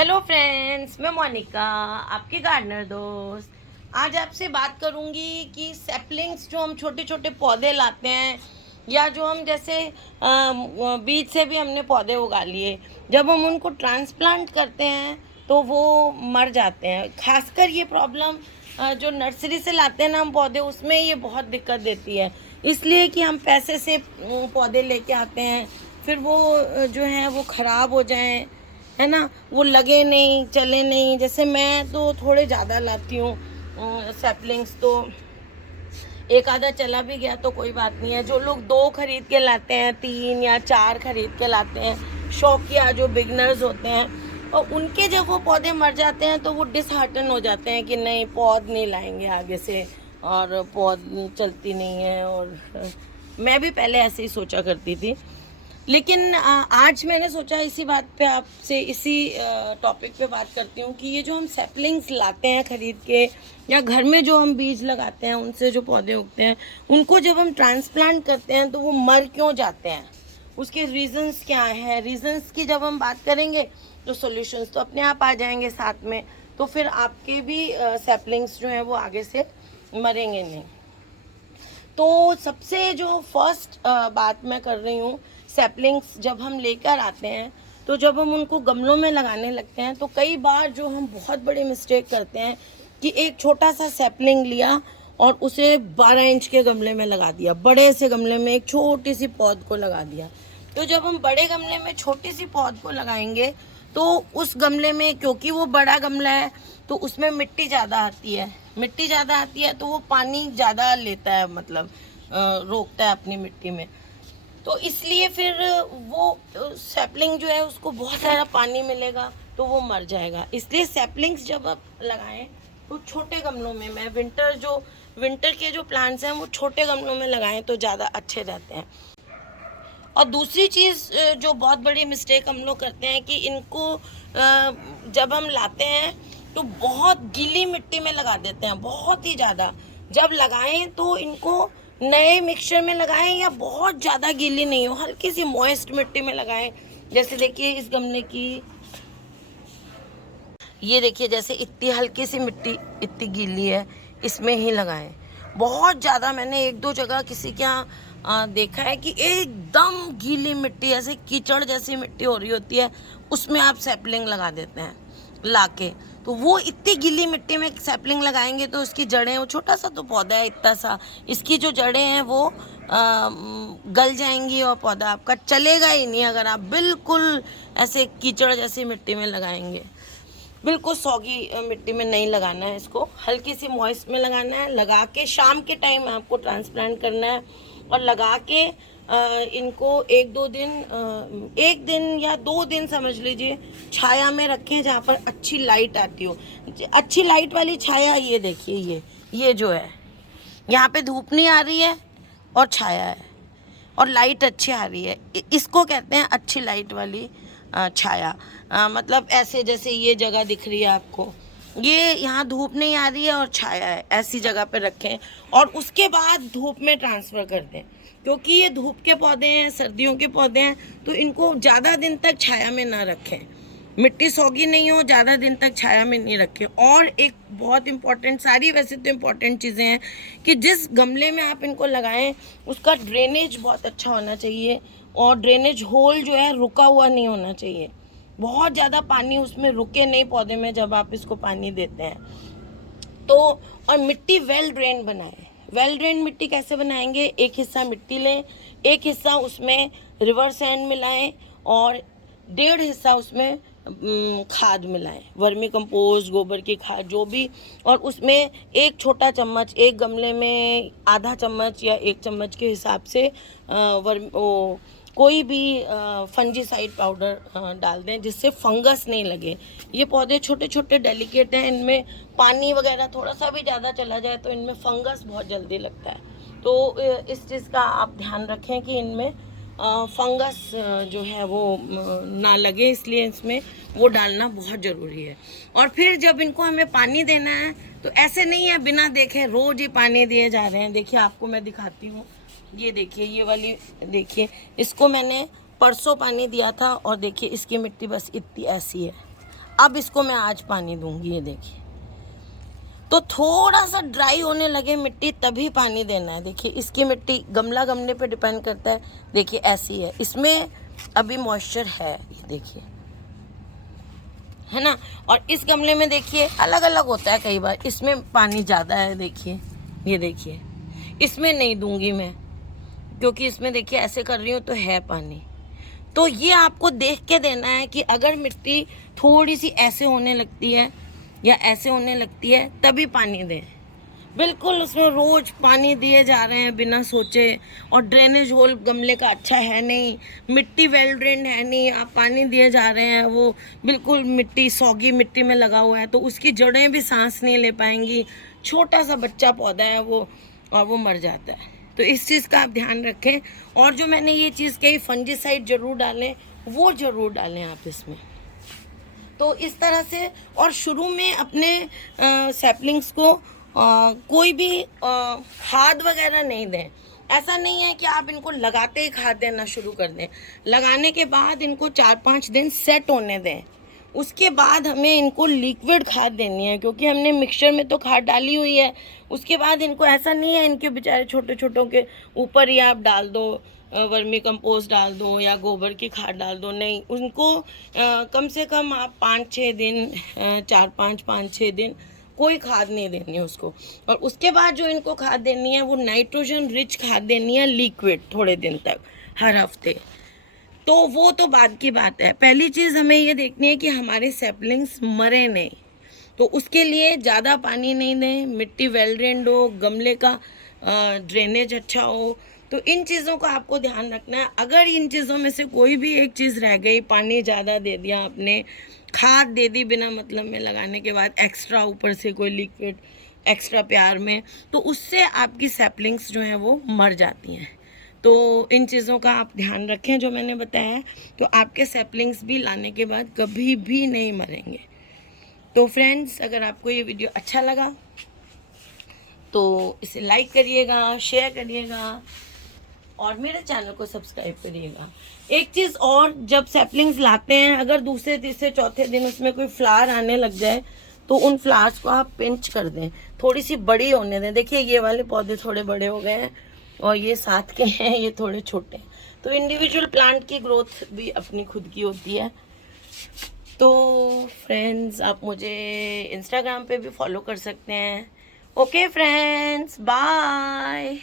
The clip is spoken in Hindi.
हेलो फ्रेंड्स, मैं मोनिका, आपकी गार्डनर दोस्त। आज आपसे बात करूंगी कि सैपलिंग्स जो हम छोटे छोटे पौधे लाते हैं या जो हम जैसे बीज से भी हमने पौधे उगा लिए, जब हम उनको ट्रांसप्लांट करते हैं तो वो मर जाते हैं। खासकर ये प्रॉब्लम जो नर्सरी से लाते हैं ना हम पौधे, उसमें ये बहुत दिक्कत देती है। इसलिए कि हम पैसे से पौधे लेके आते हैं, फिर वो जो है वो ख़राब हो जाएं, है ना, वो लगे नहीं, चले नहीं। जैसे मैं तो थोड़े ज़्यादा लाती हूँ सैपलिंग्स, तो एक आधा चला भी गया तो कोई बात नहीं है। जो लोग 2 खरीद के लाते हैं, 3 या 4 खरीद के लाते हैं, शौकिया जो बिगनर्स होते हैं, और उनके जब वो पौधे मर जाते हैं तो वो डिसहार्टन हो जाते हैं कि नहीं, पौध नहीं लाएंगे आगे से और पौध चलती नहीं है। और मैं भी पहले ऐसे ही सोचा करती थी, लेकिन आज मैंने सोचा इसी बात पे आपसे इसी टॉपिक पे बात करती हूँ कि ये जो हम सैपलिंग्स लाते हैं खरीद के, या घर में जो हम बीज लगाते हैं उनसे जो पौधे उगते हैं, उनको जब हम ट्रांसप्लांट करते हैं तो वो मर क्यों जाते हैं, उसके रीजंस क्या हैं। रीजंस की जब हम बात करेंगे तो सॉल्यूशंस तो अपने आप आ जाएंगे साथ में, तो फिर आपके भी सैपलिंग्स जो हैं वो आगे से मरेंगे नहीं। तो सबसे जो फर्स्ट बात मैं कर रही हूँ, सैपलिंग्स जब हम लेकर आते हैं तो जब हम उनको गमलों में लगाने लगते हैं तो कई बार जो हम बहुत बड़ी मिस्टेक करते हैं कि एक छोटा सा सैपलिंग लिया और उसे 12 इंच के गमले में लगा दिया, बड़े से गमले में एक छोटी सी पौध को लगा दिया। तो जब हम बड़े गमले में छोटी सी पौध को लगाएंगे तो उस गमले में, क्योंकि वो बड़ा गमला है, तो उसमें मिट्टी ज़्यादा आती है। मिट्टी ज़्यादा आती है तो वो पानी ज़्यादा लेता है, मतलब रोकता है अपनी मिट्टी में। तो इसलिए फिर वो सैपलिंग जो है उसको बहुत सारा पानी मिलेगा तो वो मर जाएगा। इसलिए सैपलिंग्स जब आप लगाएं तो छोटे गमलों में, मैं विंटर के जो प्लांट्स हैं वो छोटे गमलों में लगाएं तो ज़्यादा अच्छे रहते हैं। और दूसरी चीज़ जो बहुत बड़ी मिस्टेक हम लोग करते हैं कि इनको जब हम लाते हैं तो बहुत गीली मिट्टी में लगा देते हैं, बहुत ही ज़्यादा। जब लगाएं तो इनको नए मिक्सचर में लगाएं, या बहुत ज़्यादा गीली नहीं हो, हल्की सी मॉइस्ट मिट्टी में लगाएं। जैसे देखिए इस गमले की, ये देखिए, जैसे इतनी हल्की सी मिट्टी, इतनी गीली है, इसमें ही लगाएं। बहुत ज़्यादा मैंने 1-2 जगह किसी के यहाँ देखा है कि एकदम गीली मिट्टी, ऐसे कीचड़ जैसी मिट्टी हो रही होती है, उसमें आप सैपलिंग लगा देते हैं लाके। तो वो इतनी गीली मिट्टी में सैपलिंग लगाएंगे तो उसकी जड़ें, वो छोटा सा तो पौधा है इतना सा, इसकी जो जड़ें हैं वो गल जाएंगी और पौधा आपका चलेगा ही नहीं अगर आप बिल्कुल ऐसे कीचड़ जैसी मिट्टी में लगाएंगे। बिल्कुल सौगी मिट्टी में नहीं लगाना है इसको, हल्की सी मॉइस्ट में लगाना है। लगा के शाम के टाइम आपको ट्रांसप्लांट करना है, और लगा के इनको 1 दिन या 2 दिन समझ लीजिए छाया में रखें, जहाँ पर अच्छी लाइट आती हो। अच्छी लाइट वाली छाया, ये देखिए, ये जो है, यहाँ पे धूप नहीं आ रही है और छाया है और लाइट अच्छी आ रही है, इसको कहते हैं अच्छी लाइट वाली छाया। मतलब ऐसे जैसे ये जगह दिख रही है आपको, ये यहाँ धूप नहीं आ रही है और छाया है, ऐसी जगह पे रखें और उसके बाद धूप में ट्रांसफ़र कर दें। क्योंकि ये धूप के पौधे हैं, सर्दियों के पौधे हैं, तो इनको ज़्यादा दिन तक छाया में ना रखें। मिट्टी सौगी नहीं हो, ज़्यादा दिन तक छाया में नहीं रखें। और एक बहुत इम्पॉर्टेंट, सारी वैसे तो इम्पॉर्टेंट चीज़ें हैं कि जिस गमले में आप इनको लगाएं उसका ड्रेनेज बहुत अच्छा होना चाहिए, और ड्रेनेज होल जो है रुका हुआ नहीं होना चाहिए। बहुत ज़्यादा पानी उसमें रुके नहीं पौधे में जब आप इसको पानी देते हैं तो। और मिट्टी वेल ड्रेन बनाएं। वेल ड्रेन मिट्टी कैसे बनाएंगे, एक हिस्सा मिट्टी लें, एक हिस्सा उसमें रिवर सैंड मिलाएं, और 1.5 हिस्सा उसमें खाद मिलाएं, वर्मी कंपोस्ट, गोबर की खाद, जो भी। और उसमें एक छोटा चम्मच, एक गमले में आधा चम्मच या 1 चम्मच के हिसाब से कोई भी फंजीसाइड पाउडर डाल दें, जिससे फंगस नहीं लगे। ये पौधे छोटे छोटे डेलिकेट हैं, इनमें पानी वगैरह थोड़ा सा भी ज़्यादा चला जाए तो इनमें फंगस बहुत जल्दी लगता है। तो इस चीज़ का आप ध्यान रखें कि इनमें फंगस जो है वो ना लगे, इसलिए इसमें वो डालना बहुत ज़रूरी है। और फिर जब इनको हमें पानी देना है तो ऐसे नहीं है बिना देखे रोज़ ही पानी दिए जा रहे हैं। देखिए आपको मैं दिखाती हूँ, ये देखिए, ये वाली देखिए, इसको मैंने परसों पानी दिया था और देखिए इसकी मिट्टी बस इतनी ऐसी है। अब इसको मैं आज पानी दूंगी, ये देखिए। तो थोड़ा सा ड्राई होने लगे मिट्टी तभी पानी देना है। देखिए इसकी मिट्टी गमले पे डिपेंड करता है। देखिए ऐसी है, इसमें अभी मॉइस्चर है, ये देखिए, है ना। और इस गमले में देखिए अलग अलग होता है, कई बार इसमें पानी ज़्यादा है, देखिए ये देखिए। इसमें नहीं दूंगी मैं, क्योंकि इसमें देखिए ऐसे कर रही हूँ तो है पानी। तो ये आपको देख के देना है कि अगर मिट्टी थोड़ी सी ऐसे होने लगती है या ऐसे होने लगती है तभी पानी दें। बिल्कुल उसमें रोज पानी दिए जा रहे हैं बिना सोचे, और ड्रेनेज होल गमले का अच्छा है नहीं, मिट्टी वेल ड्रेन्ड है नहीं, आप पानी दिए जा रहे हैं, वो बिल्कुल मिट्टी सौगी मिट्टी में लगा हुआ है, तो उसकी जड़ें भी सांस नहीं ले पाएंगी। छोटा सा बच्चा पौधा है वो, और वो मर जाता है। तो इस चीज़ का आप ध्यान रखें। और जो मैंने ये चीज़ कही, फंजीसाइड जरूर डालें, वो ज़रूर डालें आप इसमें। तो इस तरह से, और शुरू में अपने सैपलिंग्स को कोई भी खाद वगैरह नहीं दें। ऐसा नहीं है कि आप इनको लगाते ही खाद देना शुरू कर दें। लगाने के बाद इनको 4-5 दिन सेट होने दें, उसके बाद हमें इनको लिक्विड खाद देनी है, क्योंकि हमने मिक्सचर में तो खाद डाली हुई है। उसके बाद इनको ऐसा नहीं है इनके बेचारे छोटे छोटों के ऊपर ही आप डाल दो, वर्मी कंपोस्ट डाल दो या गोबर की खाद डाल दो, नहीं। उनको कम से कम आप 5-6 दिन 4-5-5-6 दिन कोई खाद नहीं देनी है उसको। और उसके बाद जो इनको खाद देनी है वो नाइट्रोजन रिच खाद देनी है, लिक्विड, थोड़े दिन तक, हर हफ्ते। तो वो तो बाद की बात है। पहली चीज़ हमें ये देखनी है कि हमारे सैपलिंग्स मरे नहीं। तो उसके लिए ज़्यादा पानी नहीं दें, मिट्टी वेल ड्रेन्ड हो, गमले का ड्रेनेज अच्छा हो। तो इन चीज़ों का आपको ध्यान रखना है। अगर इन चीज़ों में से कोई भी एक चीज़ रह गई, पानी ज़्यादा दे दिया आपने, खाद दे दी बिना मतलब में लगाने के बाद, एक्स्ट्रा ऊपर से कोई लिक्विड एक्स्ट्रा प्यार में, तो उससे आपकी सैपलिंग्स जो हैं वो मर जाती हैं। तो इन चीज़ों का आप ध्यान रखें जो मैंने बताया है, तो आपके सैपलिंग्स भी लाने के बाद कभी भी नहीं मरेंगे। तो फ्रेंड्स, अगर आपको ये वीडियो अच्छा लगा तो इसे लाइक करिएगा, शेयर करिएगा और मेरे चैनल को सब्सक्राइब करिएगा। एक चीज़ और, जब सैपलिंग्स लाते हैं, अगर दूसरे तीसरे चौथे दिन उसमें कोई फ्लावर आने लग जाए तो उन फ्लावर्स को आप पिंच कर दें, थोड़ी सी बड़ी होने दें। देखिए ये वाले पौधे थोड़े बड़े हो गए हैं और ये साथ के हैं, ये थोड़े छोटे हैं। तो इंडिविजुअल प्लांट की ग्रोथ भी अपनी खुद की होती है। तो फ्रेंड्स, आप मुझे इंस्टाग्राम पे भी फॉलो कर सकते हैं। Okay friends, bye.